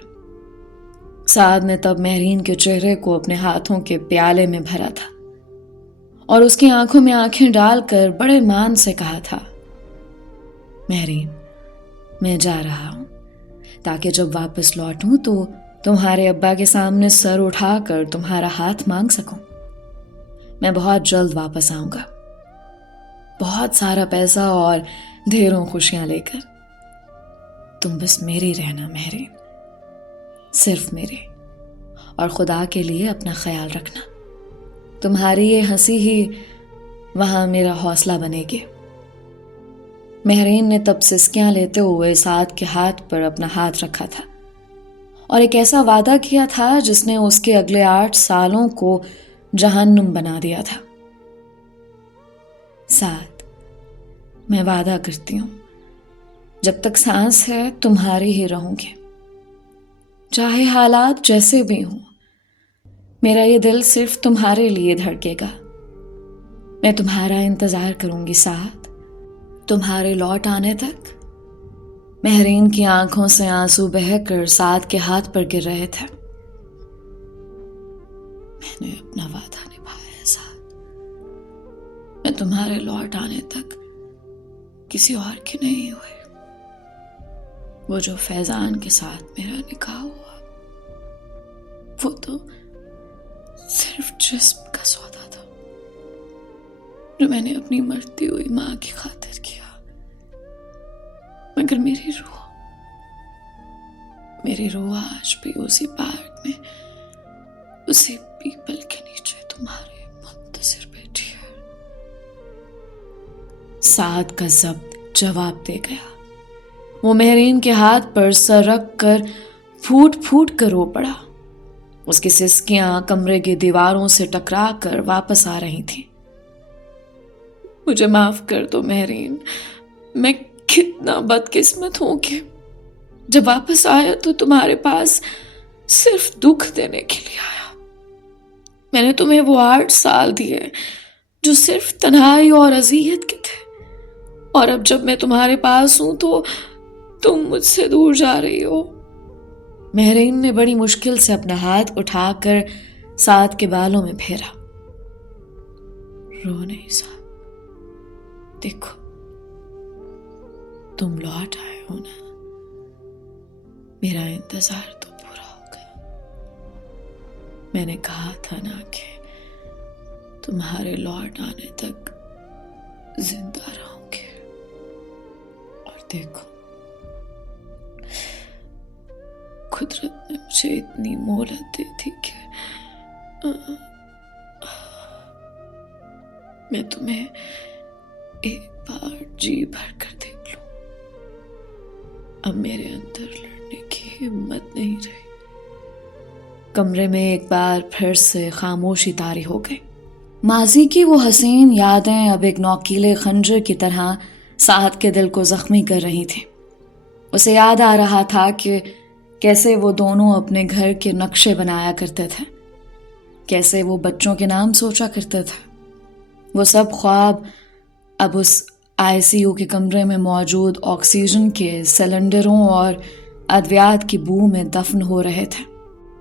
سعد نے تب مہرین کے چہرے کو اپنے ہاتھوں کے پیالے میں بھرا تھا اور اس کی آنکھوں میں آنکھیں ڈال کر بڑے مان سے کہا تھا، مہرین، میں جا رہا ہوں تاکہ جب واپس لوٹوں تو تمہارے ابا کے سامنے سر اٹھا کر تمہارا ہاتھ مانگ سکوں۔ میں بہت جلد واپس آؤں گا، بہت سارا پیسہ اور ڈھیروں خوشیاں لے کر۔ تم بس میری رہنا مہرین، صرف میرے، اور خدا کے لیے اپنا خیال رکھنا۔ تمہاری یہ ہنسی ہی وہاں میرا حوصلہ بنے گی۔ مہرین نے تب سسکیاں لیتے ہوئے سعد کے ہاتھ پر اپنا ہاتھ رکھا تھا اور ایک ایسا وعدہ کیا تھا جس نے اس کے اگلے 8 سالوں کو جہنم بنا دیا تھا۔ سعد، میں وعدہ کرتی ہوں جب تک سانس ہے تمہاری ہی رہوں گی، چاہے حالات جیسے بھی ہوں۔ میرا یہ دل صرف تمہارے لیے دھڑکے گا۔ میں تمہارا انتظار کروں گی سعد، تمہارے لوٹ آنے تک۔ مہرین کی آنکھوں سے آنسو بہہ کر سعد کے ہاتھ پر گر رہے تھے۔ میں نے اپنا وعدہ نبھایا ہے سعد، میں تمہارے لوٹ آنے تک کسی اور کی نہیں ہوئی۔ وہ جو فیضان کے ساتھ میرا نکاح ہوا، وہ تو صرف جسم کا سودا تھا جو میں نے اپنی مرتی ہوئی ماں کی خاطر کیا، مگر میری روح آج بھی اسی پارک میں، اسی پیپل کے نیچے تمہارے منتظر بیٹھی ہے۔ سعد کا ضبط جواب دے گیا۔ وہ مہرین کے ہاتھ پر سر رکھ کر پھوٹ پھوٹ کر رو پڑا۔ اس کی سسکیاں کمرے کی دیواروں سے ٹکرا کر واپس آ رہی تھیں۔ مجھے معاف کر دو مہرین، میں کتنا بدقسمت ہوں کہ جب واپس آیا تو تمہارے پاس صرف دکھ دینے کے لیے آیا۔ میں نے تمہیں وہ 8 سال دیے جو صرف تنہائی اور اذیت کے تھے، اور اب جب میں تمہارے پاس ہوں تو تم مجھ سے دور جا رہی ہو۔ مہرین نے بڑی مشکل سے اپنا ہاتھ اٹھا کر سعد کے بالوں میں پھیرا۔ رو نہیں سعد، دیکھو تم لوٹ آئے ہو نا، میرا انتظار تو پورا ہو گیا۔ میں نے کہا تھا نا کہ تمہارے لوٹ آنے تک زندہ رہوں گے، اور دیکھو قدرت نے مجھے اتنی مہلت دی تھی کہ میں تمہیں ایک بار جی بھر کر دیکھ لوں۔ اب میرے اندر لڑنے کی ہمت نہیں رہی۔ کمرے میں ایک بار پھر سے خاموشی طاری ہو گئی۔ ماضی کی وہ حسین یادیں اب ایک نوکیلے خنجر کی طرح سعد کے دل کو زخمی کر رہی تھیں۔ اسے یاد آ رہا تھا کہ کیسے وہ دونوں اپنے گھر کے نقشے بنایا کرتے تھے، کیسے وہ بچوں کے نام سوچا کرتے تھے۔ وہ سب خواب اب اس ICU کے کمرے میں موجود آکسیجن کے سلنڈروں اور ادویات کی بو میں دفن ہو رہے تھے۔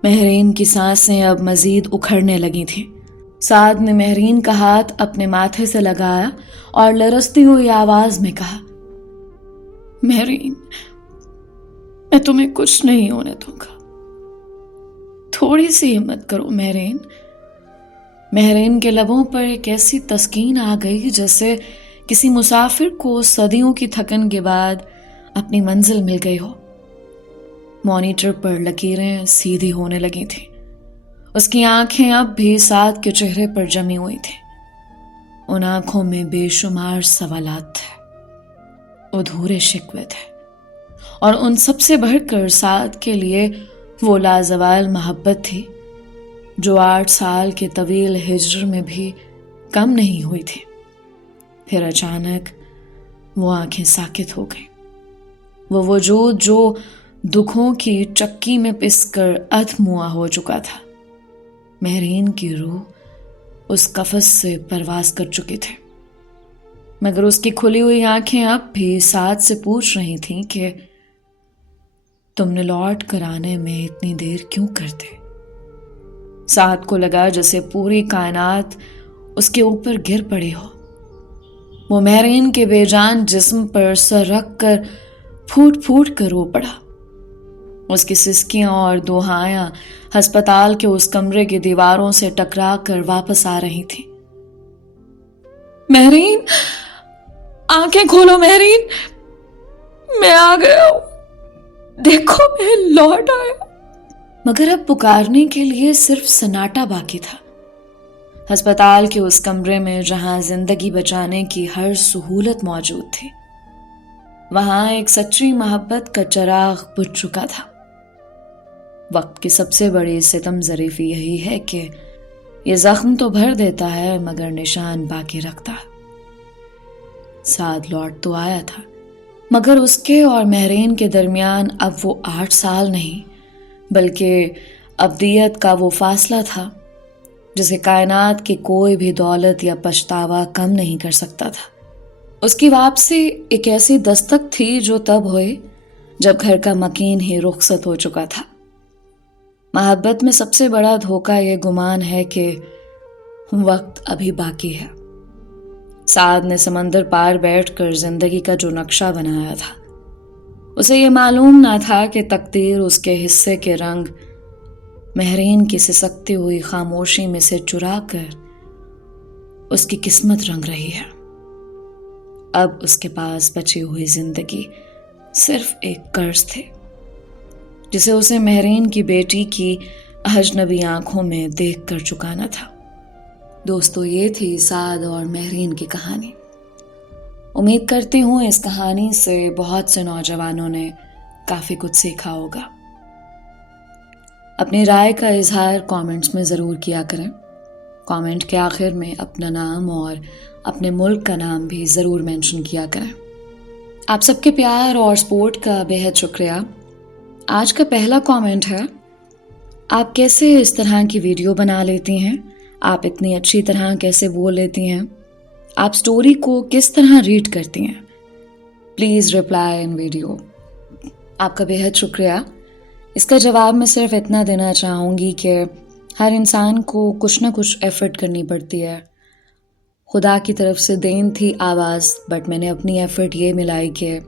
مہرین کی سانسیں اب مزید اکھڑنے لگی تھیں۔ سعد نے مہرین کا ہاتھ اپنے ماتھے سے لگایا اور لرزتی ہوئی آواز میں کہا، مہرین، میں تمہیں کچھ نہیں ہونے دوں گا، تھوڑی سی ہمت کرو مہرین۔ مہرین کے لبوں پر ایک ایسی تسکین آ گئی جیسے کسی مسافر کو صدیوں کی تھکن کے بعد اپنی منزل مل گئی ہو۔ مانیٹر پر لکیریں سیدھی ہونے لگی تھیں۔ اس کی آنکھیں اب بھی سعد کے چہرے پر جمی ہوئی تھیں۔ ان آنکھوں میں بے شمار سوالات تھے، ادھورے شکوے تھے، اور ان سب سے بڑھ کر سعد کے لیے وہ لازوال محبت تھی جو 8 سال کے طویل ہجر میں بھی کم نہیں ہوئی تھی۔ پھر اچانک وہ آنکھیں ساکت ہو گئیں۔ وہ وجود جو دکھوں کی چکی میں پس کر ادھموا ہو چکا تھا، مہرین کی روح اس قفس سے پرواز کر چکی تھی، مگر اس کی کھلی ہوئی آنکھیں اب بھی سعد سے پوچھ رہی تھیں کہ تم نے لوٹ کر آنے میں اتنی دیر کیوں کرتے؟ سعد کو لگا جیسے پوری کائنات اس کے اوپر گر پڑی ہو۔ وہ مہرین کے بے جان جسم پر سر رکھ کر پھوٹ پھوٹ کر رو پڑا۔ اس کی سسکیاں اور دوہایاں ہسپتال کے اس کمرے کی دیواروں سے ٹکرا کر واپس آ رہی تھیں۔ مہرین، آنکھیں کھولو مہرین، میں آ گیا ہوں، دیکھو میں لوٹ آیا۔ مگر اب پکارنے کے لیے صرف سناٹا باقی تھا۔ ہسپتال کے اس کمرے میں جہاں زندگی بچانے کی ہر سہولت موجود تھی، وہاں ایک سچی محبت کا چراغ بجھ چکا تھا۔ وقت کی سب سے بڑی ستم ظریفی یہی ہے کہ یہ زخم تو بھر دیتا ہے مگر نشان باقی رکھتا ہے۔ سعد لوٹ تو آیا تھا، مگر اس کے اور مہرین کے درمیان اب وہ 8 سال نہیں بلکہ ابدیت کا وہ فاصلہ تھا جسے کائنات کی کوئی بھی دولت یا پچھتاوا کم نہیں کر سکتا تھا۔ اس کی واپسی ایک ایسی دستک تھی جو تب ہوئی جب گھر کا مکین ہی رخصت ہو چکا تھا۔ محبت میں سب سے بڑا دھوکہ یہ گمان ہے کہ وقت ابھی باقی ہے۔ سعد نے سمندر پار بیٹھ کر زندگی کا جو نقشہ بنایا تھا، اسے یہ معلوم نہ تھا کہ تقدیر اس کے حصے کے رنگ مہرین کی سسکتی ہوئی خاموشی میں سے چرا کر اس کی قسمت رنگ رہی ہے۔ اب اس کے پاس بچی ہوئی زندگی صرف ایک قرض تھے جسے اسے مہرین کی بیٹی کی اجنبی آنکھوں میں دیکھ کر چکانا تھا۔ دوستو، یہ تھی سعد اور مہرین کی کہانی۔ امید کرتی ہوں اس کہانی سے بہت سے نوجوانوں نے کافی کچھ سیکھا ہوگا۔ اپنی رائے کا اظہار کامنٹس میں ضرور کیا کریں۔ کامنٹ کے آخر میں اپنا نام اور اپنے ملک کا نام بھی ضرور مینشن کیا کریں۔ آپ سب کے پیار اور سپورٹ کا بے حد شکریہ۔ آج کا پہلا کامنٹ ہے، آپ کیسے اس طرح کی ویڈیو بنا لیتی ہیں؟ آپ اتنی اچھی طرح کیسے بول لیتی ہیں؟ آپ سٹوری کو کس طرح ریڈ کرتی ہیں؟ Please reply in video. آپ کا بے حد شکریہ۔ اس کا جواب میں صرف اتنا دینا چاہوں گی کہ ہر انسان کو کچھ نہ کچھ ایفرٹ کرنی پڑتی ہے۔ خدا کی طرف سے دین تھی آواز، بٹ میں نے اپنی ایفرٹ یہ ملائی کہ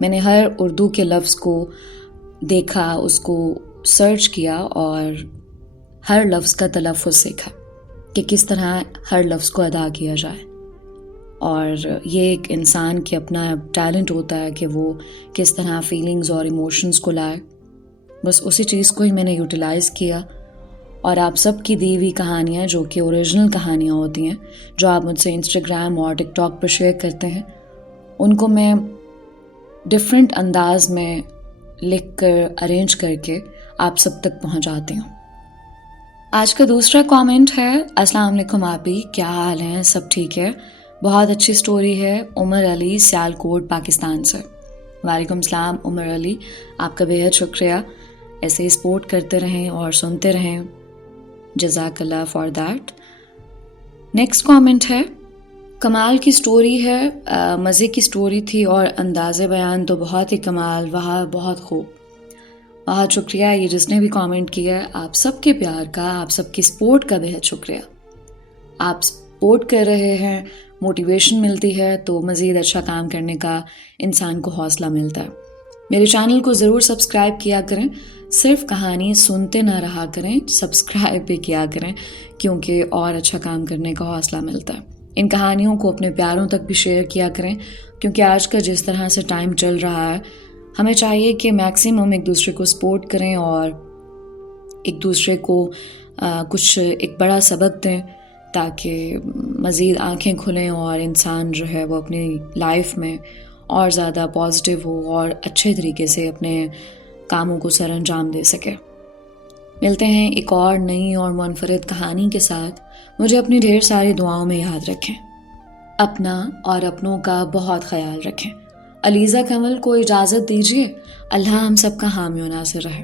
میں نے ہر اردو کے لفظ کو دیکھا، اس کو سرچ کیا اور ہر لفظ کا تلفظ سیکھا کہ کس طرح ہر لفظ کو ادا کیا جائے۔ اور یہ ایک انسان کے اپنا ٹیلنٹ ہوتا ہے کہ وہ کس طرح فیلنگز اور ایموشنز کو لائے۔ بس اسی چیز کو ہی میں نے یوٹیلائز کیا، اور آپ سب کی دی ہوئی کہانیاں جو کہ اوریجنل کہانیاں ہوتی ہیں، جو آپ مجھ سے انسٹاگرام اور ٹک ٹاک پر شیئر کرتے ہیں، ان کو میں ڈفرینٹ انداز میں لکھ کر ارینج کر کے آپ سب تک پہنچاتی ہوں۔ آج کا دوسرا کامنٹ ہے، السلام علیکم آپی، کیا حال ہیں؟ سب ٹھیک ہے؟ بہت اچھی سٹوری ہے، عمر علی سیالکوٹ پاکستان سے۔ وعلیکم السلام عمر علی، آپ کا بے حد شکریہ۔ ایسے ہی سپورٹ کرتے رہیں اور سنتے رہیں، جزاک اللہ فار دیٹ۔ نیکسٹ کامنٹ ہے، کمال کی سٹوری ہے، مزے کی سٹوری تھی اور انداز بیان تو بہت ہی کمال، وہاں بہت خوب۔ بہت شکریہ یہ جس نے بھی کامنٹ کیا ہے، آپ سب کے پیار کا، آپ سب کی سپورٹ کا بے حد شکریہ۔ آپ سپورٹ کر رہے ہیں، موٹیویشن ملتی ہے تو مزید اچھا کام کرنے کا انسان کو حوصلہ ملتا ہے۔ میرے چینل کو ضرور سبسکرائب کیا کریں، صرف کہانی سنتے نہ رہا کریں، سبسکرائب بھی کیا کریں کیونکہ اور اچھا کام کرنے کا حوصلہ ملتا ہے۔ ان کہانیوں کو اپنے پیاروں تک بھی شیئر کیا کریں کیونکہ آج کا جس طرح سے ٹائم چل رہا ہے، ہمیں چاہیے کہ میکسیمم ایک دوسرے کو سپورٹ کریں اور ایک دوسرے کو کچھ ایک بڑا سبق دیں تاکہ مزید آنکھیں کھلیں اور انسان جو ہے وہ اپنی لائف میں اور زیادہ پازیٹیو ہو اور اچھے طریقے سے اپنے کاموں کو سر انجام دے سکے۔ ملتے ہیں ایک اور نئی اور منفرد کہانی کے ساتھ۔ مجھے اپنی ڈھیر ساری دعاؤں میں یاد رکھیں، اپنا اور اپنوں کا بہت خیال رکھیں۔ علیزہ کمل کو اجازت دیجیے، اللہ ہم سب کا حامی و ناصر رہے۔